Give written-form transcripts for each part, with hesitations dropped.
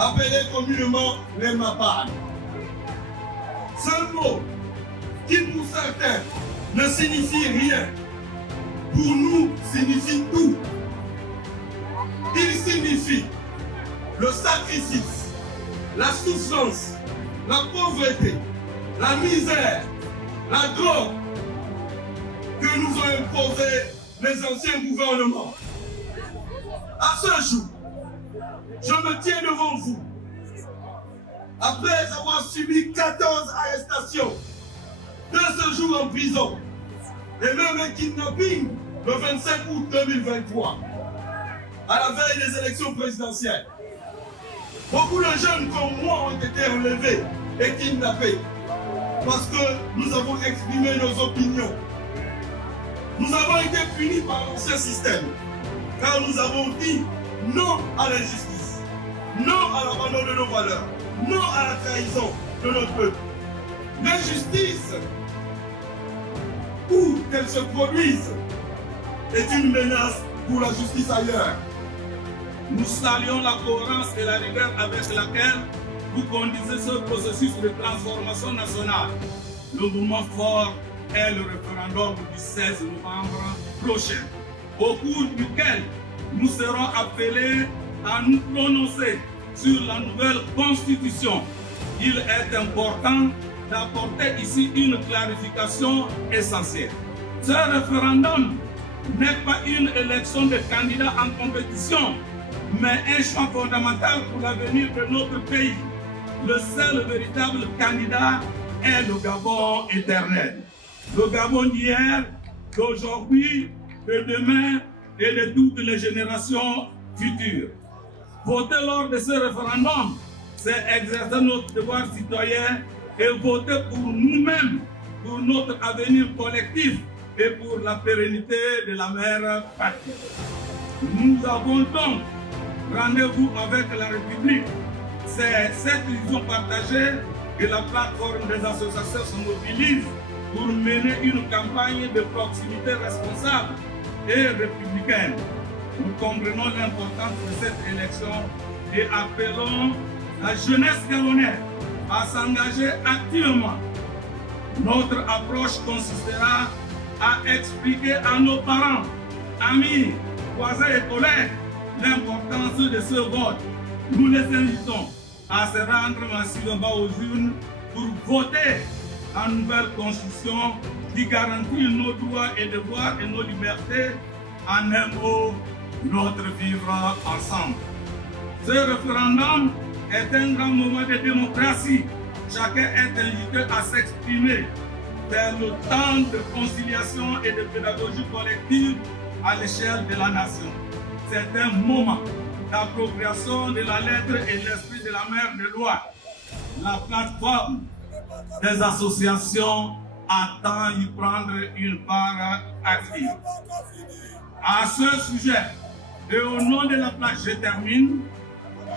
Appelés communément les Mapades. Ce mot, qui pour certains ne signifie rien, pour nous signifie tout. Il signifie le sacrifice, la souffrance, la pauvreté, la misère, la drogue que nous ont imposé les anciens gouvernements. À ce jour, je me tiens devant vous, après avoir subi 14 arrestations, 2 séjours en prison, et même un kidnapping le 25 août 2023, à la veille des élections présidentielles. Beaucoup de jeunes comme moi ont été enlevés et kidnappés, parce que nous avons exprimé nos opinions. Nous avons été punis par l'ancien système, car nous avons dit non à l'injustice. Non à l'abandon de nos valeurs, non à la trahison de notre peuple. L'injustice, où qu'elle se produise, est une menace pour la justice ailleurs. Nous saluons la cohérence et la rigueur avec laquelle vous conduisez ce processus de transformation nationale. Le mouvement fort est le référendum du 16 novembre prochain, au cours duquel nous serons appelés à nous prononcer sur la nouvelle constitution. Il est important d'apporter ici une clarification essentielle. Ce référendum n'est pas une élection de candidats en compétition, mais un choix fondamental pour l'avenir de notre pays. Le seul véritable candidat est le Gabon éternel. Le Gabon d'hier, d'aujourd'hui, de demain et de toutes les générations futures. Voter lors de ce référendum, c'est exercer notre devoir citoyen et voter pour nous-mêmes, pour notre avenir collectif et pour la pérennité de la mère patrie. Nous avons donc rendez-vous avec la République. C'est cette vision partagée que la plateforme des associations se mobilise pour mener une campagne de proximité responsable et républicaine. Nous comprenons l'importance de cette élection et appelons la jeunesse gabonaise à s'engager activement. Notre approche consistera à expliquer à nos parents, amis, voisins et collègues l'importance de ce vote. Nous les invitons à se rendre massivement aux urnes pour voter la nouvelle constitution qui garantit nos droits et devoirs et nos libertés, en un mot, notre vivre ensemble. Ce référendum est un grand moment de démocratie. Chacun est invité à s'exprimer vers le temps de conciliation et de pédagogie collective à l'échelle de la nation. C'est un moment d'appropriation de la lettre et l'esprit de la mère de loi. La plateforme des associations attend y prendre une part active. À ce sujet, et au nom de la plateforme, je termine,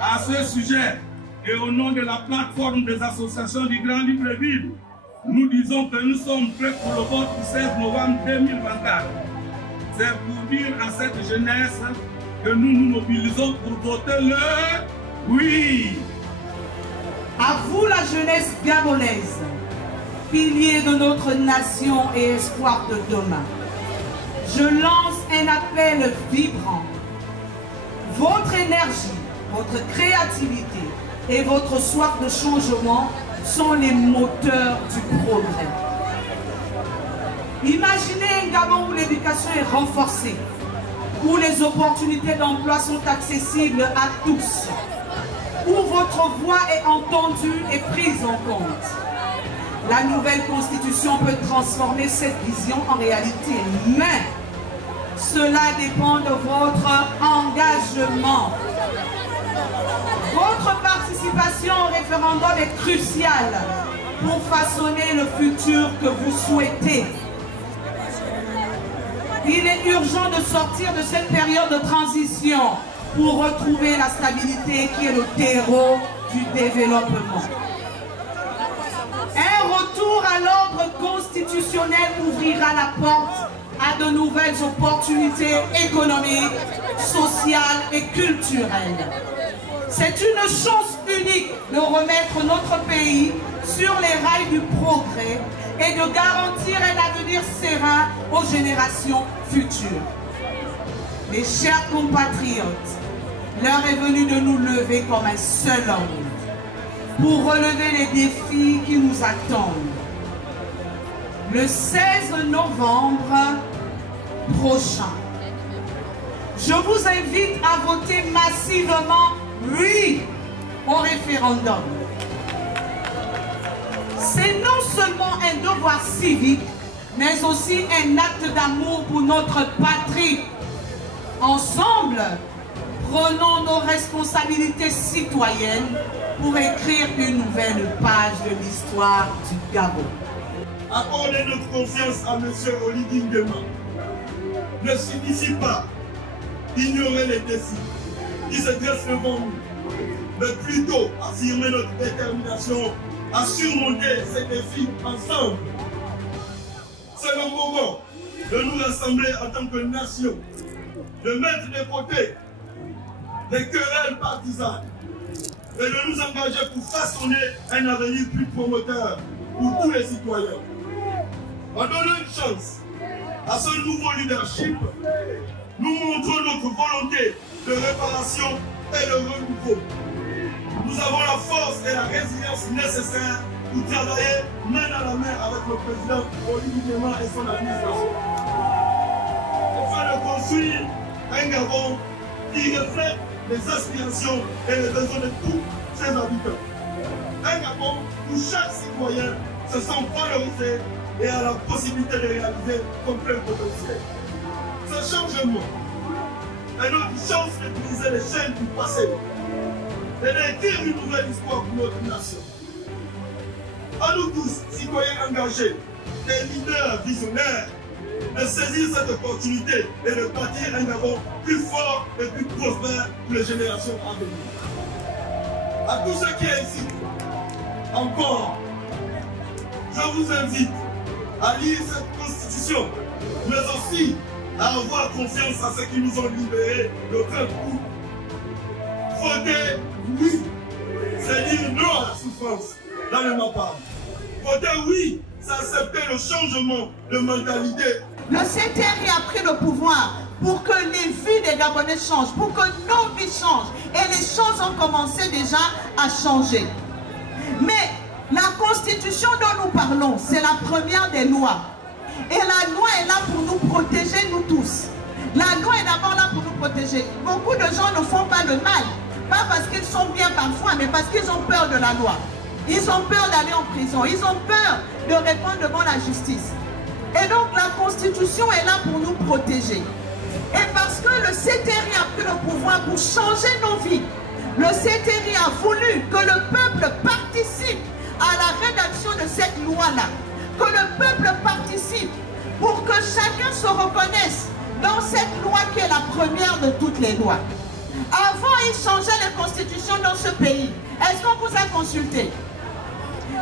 à ce sujet et au nom de la plateforme des associations du Grand Libreville, nous disons que nous sommes prêts pour le vote du 16 novembre 2024. C'est pour dire à cette jeunesse que nous nous mobilisons pour voter le oui. À vous la jeunesse gabonaise, pilier de notre nation et espoir de demain, je lance un appel vibrant. Votre énergie, votre créativité et votre soif de changement sont les moteurs du progrès. Imaginez un Gabon où l'éducation est renforcée, où les opportunités d'emploi sont accessibles à tous, où votre voix est entendue et prise en compte. La nouvelle constitution peut transformer cette vision en réalité, mais Cela dépend de votre engagement. Votre participation au référendum est cruciale pour façonner le futur que vous souhaitez. Il est urgent de sortir de cette période de transition pour retrouver la stabilité qui est le terreau du développement. Un retour à l'ordre constitutionnel ouvrira la porte à de nouvelles opportunités économiques, sociales et culturelles. C'est une chance unique de remettre notre pays sur les rails du progrès et de garantir un avenir serein aux générations futures. Mes chers compatriotes, l'heure est venue de nous lever comme un seul homme pour relever les défis qui nous attendent. Le 16 novembre prochain, je vous invite à voter massivement oui au référendum. C'est non seulement un devoir civique, mais aussi un acte d'amour pour notre patrie. Ensemble, prenons nos responsabilités citoyennes pour écrire une nouvelle page de l'histoire du Gabon. Accorder notre confiance à M. Olivier Nguema ne signifie pas ignorer les défis qui se dressent devant nous, mais plutôt affirmer notre détermination à surmonter ces défis ensemble. C'est le moment de nous rassembler en tant que nation, de mettre de côté les querelles partisanes et de nous engager pour façonner un avenir plus promoteur pour tous les citoyens. En donnant une chance à ce nouveau leadership, nous montrons notre volonté de réparation et de renouveau. Nous avons la force et la résilience nécessaires pour travailler main dans la main avec le président Olivier Nguema et son administration, afin de construire un Gabon qui reflète les aspirations et les besoins de tous ses habitants. Un Gabon où chaque citoyen se sent valorisé et a la possibilité de réaliser son plein potentiel. Ce changement est notre chance de briser les chaînes du passé et d'écrire une nouvelle histoire pour notre nation. À nous tous, citoyens engagés, des leaders visionnaires, de saisir cette opportunité et de bâtir un Gabon plus fort et plus prospère pour les générations à venir. À tous ceux qui hésitent encore, je vous invite à lire cette constitution, mais aussi à avoir confiance à ceux qui nous ont libérés le 30 août. Voter oui, c'est dire non à la souffrance dans le Mapam. Voter oui, c'est accepter le changement de mentalité. Le CTRI a pris le pouvoir pour que les vies des Gabonais changent, pour que nos vies changent. Et les choses ont commencé déjà à changer. Mais la constitution dont nous parlons, c'est la première des lois. Et la loi est là pour nous protéger, nous tous. La loi est d'abord là pour nous protéger. Beaucoup de gens ne font pas le mal. Pas parce qu'ils sont bien parfois, mais parce qu'ils ont peur de la loi. Ils ont peur d'aller en prison. Ils ont peur de répondre devant la justice. Et donc la Constitution est là pour nous protéger. Et parce que le CTRI a pris le pouvoir pour changer nos vies, le CTRI a voulu que le peuple participe à la rédaction de cette loi-là. Que le peuple participe pour que chacun se reconnaisse dans cette loi qui est la première de toutes les lois. Avant, ils changeaient les constitutions dans ce pays. Est-ce qu'on vous a consulté?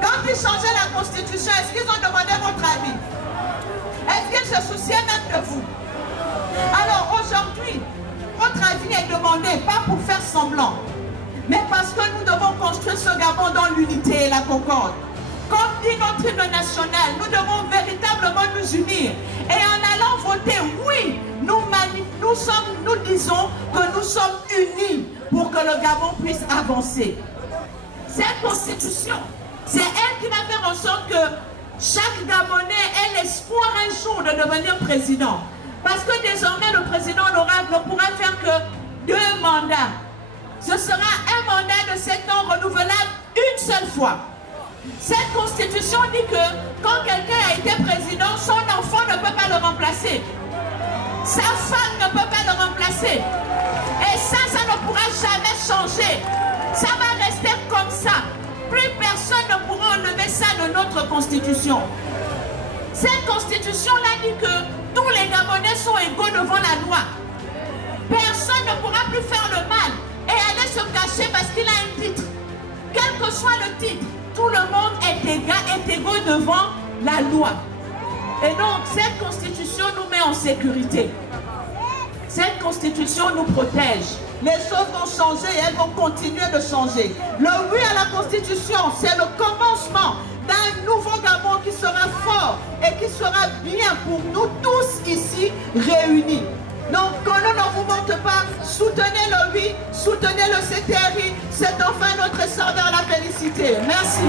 Quand ils changeaient la constitution, est-ce qu'ils ont demandé votre avis? Est-ce qu'ils se souciaient même de vous? Alors aujourd'hui, votre avis est demandé, pas pour faire semblant, mais parce que nous devons construire ce Gabon dans l'unité et la concorde. Comme dit notre hymne national, nous devons véritablement nous unir. Et en allant voter, oui, nous disons que nous sommes unis pour que le Gabon puisse avancer. Cette constitution, c'est elle qui va faire en sorte que chaque Gabonais ait l'espoir un jour de devenir président. Parce que désormais, le président honorable ne pourra faire que 2 mandats. Ce sera un mandat de 7 ans renouvelable une seule fois. Cette constitution dit que quand quelqu'un a été président, son enfant ne peut pas le remplacer. Sa femme ne peut pas le remplacer. Et ça ne pourra jamais changer. Ça va rester comme ça. Plus personne ne pourra enlever ça de notre constitution. Cette constitution-là dit que tous les Gabonais sont égaux devant la loi. Personne ne pourra plus faire le mal et aller se cacher parce qu'il a un titre. Quel que soit le titre, tout le monde est égaux devant la loi. Et donc, cette constitution nous met en sécurité. Cette constitution nous protège. Les choses vont changer et elles vont continuer de changer. Le oui à la constitution, c'est le commencement d'un nouveau Gabon qui sera fort et qui sera bien pour nous tous ici réunis. Donc, qu'on ne vous montre pas, soutenez le oui, soutenez le CTRI. C'est enfin notre essor vers la félicité. Merci.